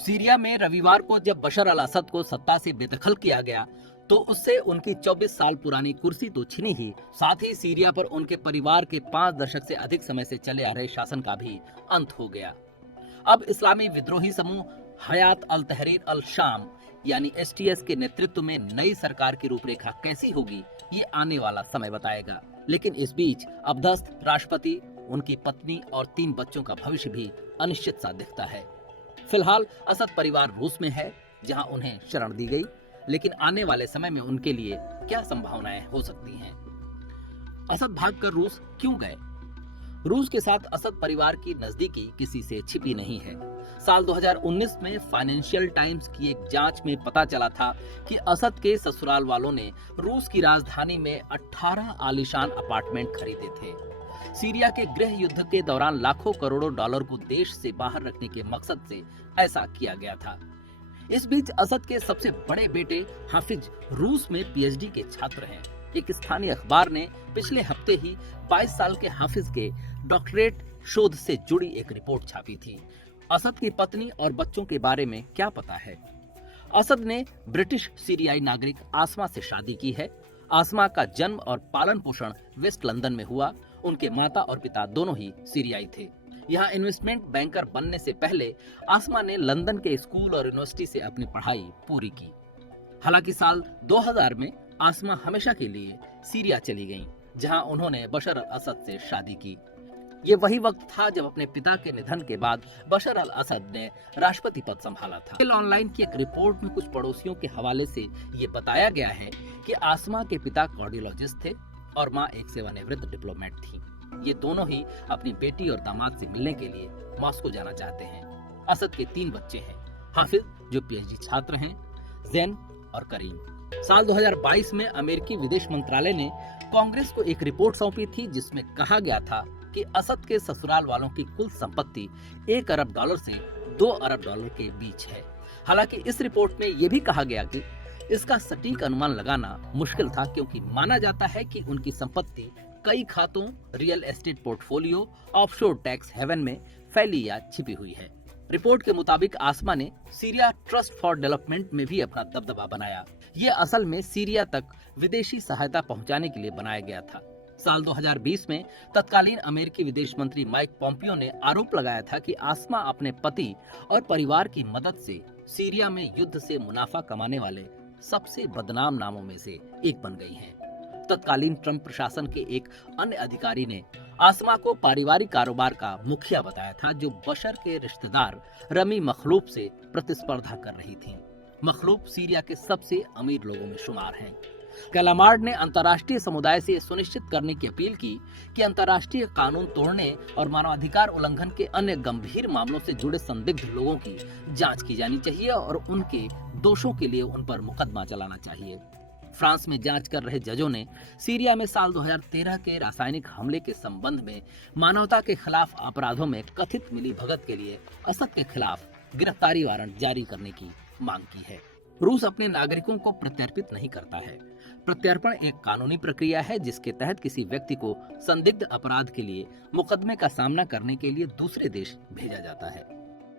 Syria में रविवार को जब बशर अल असद को सत्ता से बेदखल किया गया तो उससे उनकी 24 साल पुरानी कुर्सी तो छिनी ही, साथ ही सीरिया पर उनके परिवार के 5 दशक से अधिक समय से चले आ रहे शासन का भी अंत हो गया। अब इस्लामी विद्रोही समूह हयात अल तहरीर अल शाम यानी एसटीएस के नेतृत्व में नई सरकार की रूपरेखा कैसी होगी, ये आने वाला समय बताएगा। लेकिन इस बीच अपदस्थ राष्ट्रपति, उनकी पत्नी और 3 बच्चों का भविष्य भी अनिश्चित सा दिखता है। फिलहाल असद परिवार रूस में है, जहां उन्हें शरण दी गई, लेकिन आने वाले समय में उनके लिए क्या संभावनाएं हो सकती हैं? असद भागकर रूस क्यों गए? रूस के साथ असद परिवार की नजदीकी किसी से छिपी नहीं है। साल 2019 में फाइनेंशियल टाइम्स की एक जांच में पता चला था कि असद के ससुराल वालों ने रूस की राजधानी में 18 आलीशान अपार्टमेंट खरीदे थे। सीरिया के गृह युद्ध के दौरान लाखों करोड़ों डॉलर को देश से बाहर रखने के मकसद से ऐसा किया गया था। इस बीच असद के सबसे बड़े बेटे हाफिज रूस में पीएचडी के छात्र हैं। एक स्थानीय अखबार ने पिछले हफ्ते ही 22 साल के हाफिज के डॉक्टरेट शोध से जुड़ी एक रिपोर्ट छापी थी। असद की पत्नी और बच्चों के बारे में क्या पता है? असद ने ब्रिटिश सीरियाई नागरिक आसमा से शादी की है। आसमा का जन्म और पालन पोषण वेस्ट लंदन में हुआ। उनके माता और पिता दोनों ही सीरियाई थे। यहाँ इन्वेस्टमेंट बैंकर बनने से पहले आसमा ने लंदन के स्कूल और यूनिवर्सिटी से अपनी पढ़ाई पूरी की। हालांकि साल 2000 में आसमा हमेशा के लिए सीरिया चली गईं, जहां उन्होंने बशर अल असद से शादी की। ये वही वक्त था जब अपने पिता के निधन के बाद बशर अल असद ने राष्ट्रपति पद संभाला था। ऑनलाइन की एक रिपोर्ट में कुछ पड़ोसियों के हवाले से ये बताया गया है कि आसमा के पिता कार्डियोलॉजिस्ट थे और माँ एक सेवानिवृत्त डिप्लोमेट थी। ये दोनों ही अपनी बेटी और दामाद से मिलने के लिए मॉस्को जाना चाहते हैं। असद के 3 बच्चे हैं, हाफिज जो पीएचडी छात्र हैं, जैन और करीम। साल 2022 में अमेरिकी विदेश मंत्रालय ने कांग्रेस को एक रिपोर्ट सौंपी थी, जिसमें कहा गया था कि असद के ससुराल वालों की कुल संपत्ति $1 अरब से $2 अरब के बीच है। हालांकि इस रिपोर्ट में यह भी कहा गया कि इसका सटीक अनुमान लगाना मुश्किल था, क्योंकि माना जाता है कि उनकी संपत्ति कई खातों, real estate portfolio, offshore tax haven में फैली या छिपी हुई है। रिपोर्ट के मुताबिक आसमा ने सीरिया ट्रस्ट फॉर डेवलपमेंट में भी अपना दबदबा बनाया। ये असल में सीरिया तक विदेशी सहायता पहुंचाने के लिए बनाया गया था। साल 2020 में तत्कालीन अमेरिकी विदेश मंत्री माइक पॉम्पियो ने आरोप लगाया था कि आसमा अपने पति और परिवार की मदद से सीरिया में युद्ध से मुनाफा कमाने वाले सबसे बदनाम नामों में से एक बन गई हैं। तत्कालीन ट्रंप प्रशासन के एक अन्य अधिकारी ने आसमा को पारिवारिक कारोबार का मुखिया बताया था, जो बशर के रिश्तेदार रमी मखलूफ से प्रतिस्पर्धा कर रही थी। मखलूफ सीरिया के सबसे अमीर लोगों में शुमार हैं। कैलामार्ड ने अंतर्राष्ट्रीय समुदाय से सुनिश्चित करने की अपील की कि अंतर्राष्ट्रीय कानून तोड़ने और मानवाधिकार उल्लंघन के अन्य गंभीर मामलों से जुड़े संदिग्ध लोगों की जांच की जानी चाहिए और उनके दोषों के लिए उन पर मुकदमा चलाना चाहिए। फ्रांस में जांच कर रहे जजों ने सीरिया में साल 2013 के रासायनिक हमले के संबंध में मानवता के खिलाफ अपराधों में कथित मिलीभगत के लिए असद के खिलाफ गिरफ्तारी वारंट जारी करने की मांग की है। रूस अपने नागरिकों को प्रत्यर्पित नहीं करता है। प्रत्यर्पण एक कानूनी प्रक्रिया है, जिसके तहत किसी व्यक्ति को संदिग्ध अपराध के लिए मुकदमे का सामना करने के लिए दूसरे देश भेजा जाता है।